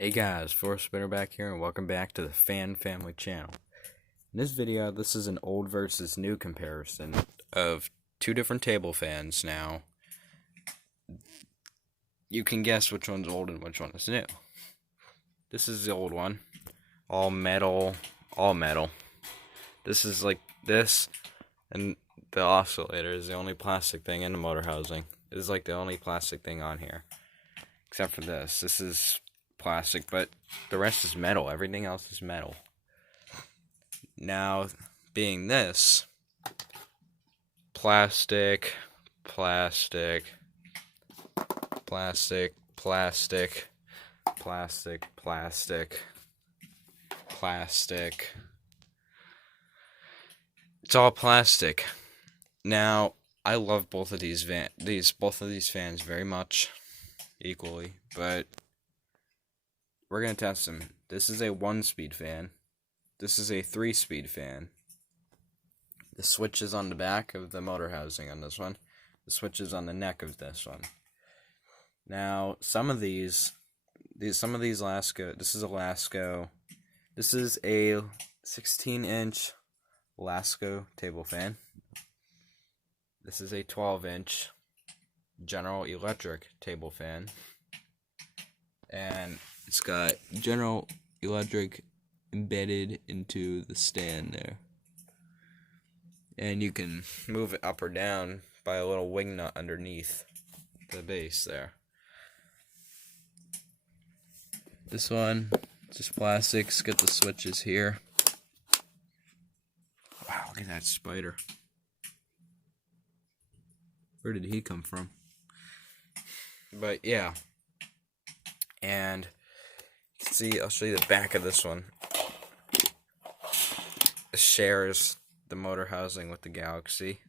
Hey guys, Force Spinner back here, and welcome back to the Fan Family channel. In this video, this is an old versus new comparison of two different table fans. Now, you can guess which one's old and which one is new. This is the old one, all metal, all metal. This is like this, and the oscillator is the only plastic thing in the motor housing. This is like the only plastic thing on here, except for this. This is plastic, but the rest is metal. Everything else is metal. Now, being this, plastic, plastic, plastic, plastic, plastic, plastic, plastic. It's all plastic. Now, I love both of these fans very much, equally, but we're going to test them. This is a 1-speed fan. This is a 3-speed fan. The switch is on the back of the motor housing on this one. The switch is on the neck of this one. Now, some of these Lasko, this is a Lasko. This is a 16-inch Lasko table fan. This is a 12-inch General Electric table fan. And it's got General Electric embedded into the stand there. And you can move it up or down by a little wing nut underneath the base there. This one, just plastics, got the switches here. Wow, look at that spider. Where did he come from? But yeah. And you can see, I'll show you the back of this one. It shares the motor housing with the Galaxy.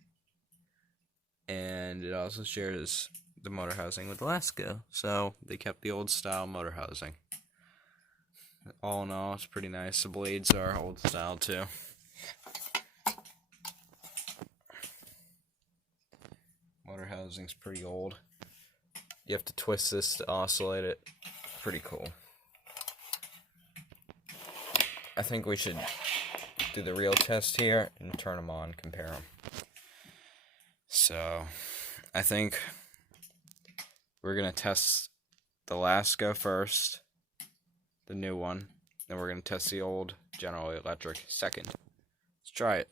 And it also shares the motor housing with the Lasko. So they kept the old style motor housing. All in all, it's pretty nice. The blades are old style too. Motor housing's pretty old. You have to twist this to oscillate it. Pretty cool. I think we should do the real test here and turn them on, compare them. So, I think we're going to test the Lasko first, the new one, then we're going to test the old General Electric second. Let's try it.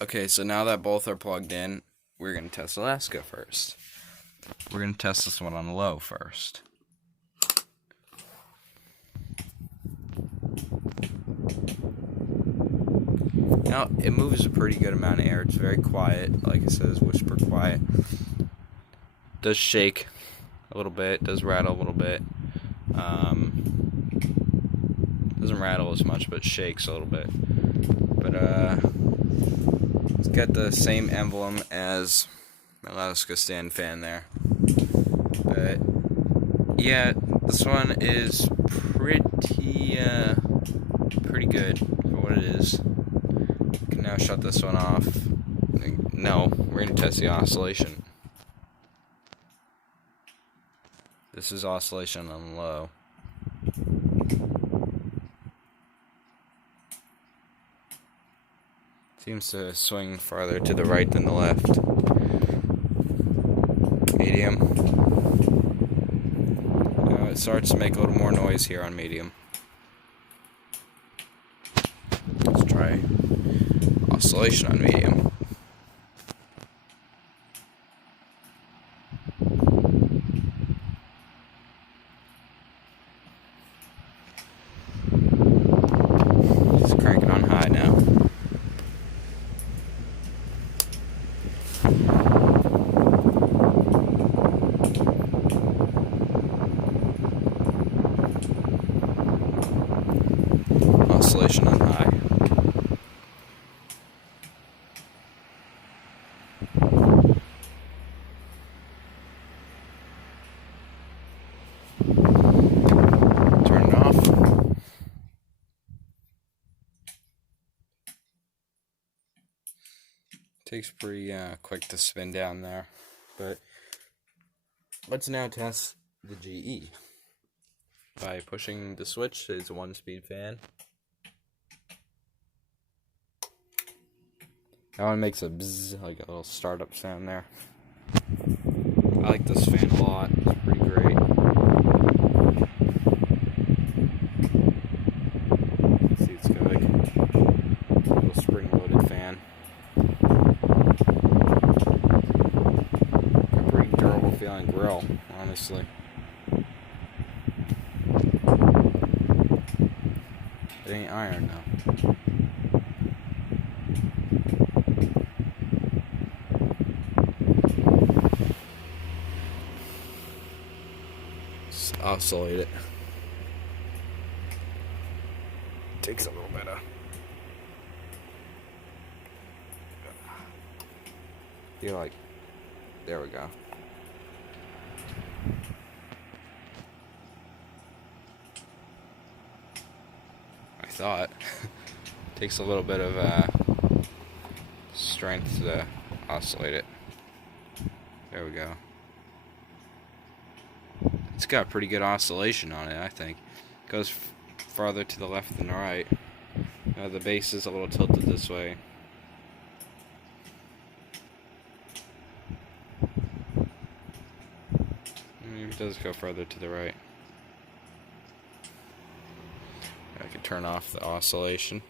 Okay, so now that both are plugged in, we're going to test the Lasko first. We're going to test this one on low first. Now, it moves a pretty good amount of air. It's very quiet. Like it says, whisper quiet. It does shake a little bit. It does rattle a little bit. Doesn't rattle as much, but shakes a little bit. But, it's got the same emblem as my Lasko stand fan there. But, yeah, this one is pretty good for what it is. Now shut this one off. No, we're going to test the oscillation. This is oscillation on low. Seems to swing farther to the right than the left. Medium. Now it starts to make a little more noise here on medium. Let's try oscillation on medium. Let's crank it on high now. Oscillation on high. Turn it off. Takes pretty quick to spin down there, but let's now test the GE. by pushing the switch. It's a 1-speed fan. That one makes a bzzz, like a little startup sound there. I like this fan a lot. It's pretty great. See, it's got like a little spring-loaded fan. A pretty durable feeling grill, honestly. It ain't iron though. Just oscillate it. Takes a little bit of. Feel like. There we go. I thought. Takes a little bit of strength to oscillate it. There we go. It's got pretty good oscillation on it, I think. It goes farther to the left than the right. The base is a little tilted this way. It does go further to the right. I can turn off the oscillation.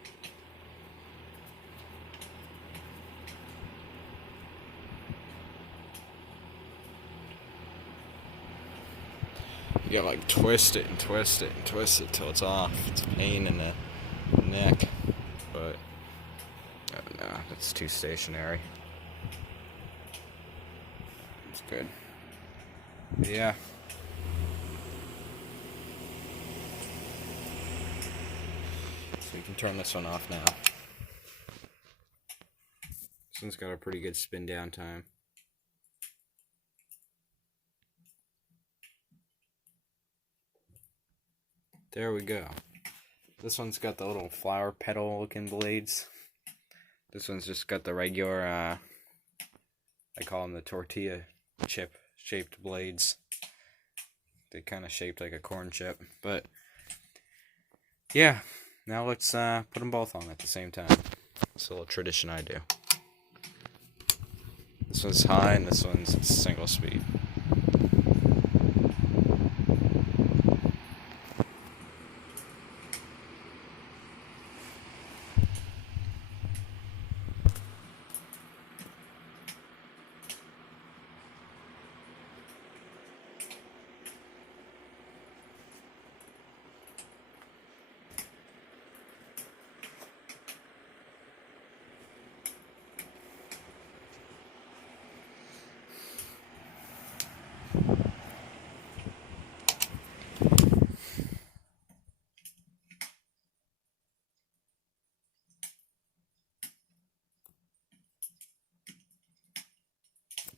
You gotta like twist it and twist it and twist it till it's off. It's a pain in the neck, but no, that's too stationary. It's good. But yeah. So you can turn this one off now. This one's got a pretty good spin down time. There we go. This one's got the little flower petal looking blades. This one's just got the regular, I call them the tortilla chip shaped blades. They kind of shaped like a corn chip. But yeah, now let's put them both on at the same time. It's a little tradition I do. This one's high and this one's single speed.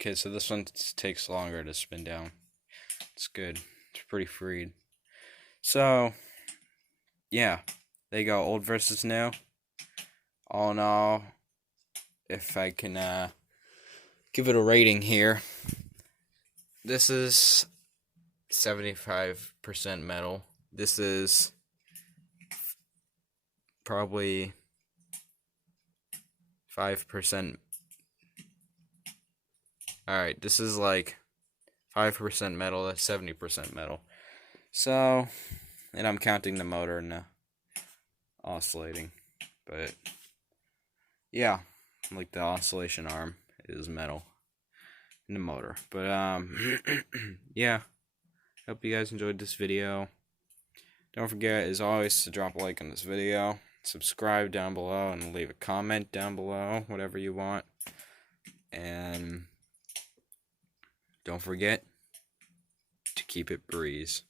Okay, so this one takes longer to spin down. It's good. It's pretty freed. So, yeah. There you go. Old versus new. All in all, if I can give it a rating here, this is 75% metal. This is probably 5%. Alright, this is like 5% metal, that's 70% metal. So, and I'm counting the motor and the oscillating. But, yeah, like the oscillation arm is metal in the motor. But, yeah, hope you guys enjoyed this video. Don't forget, as always, to drop a like on this video. Subscribe down below and leave a comment down below, whatever you want. And don't forget to keep it breeze.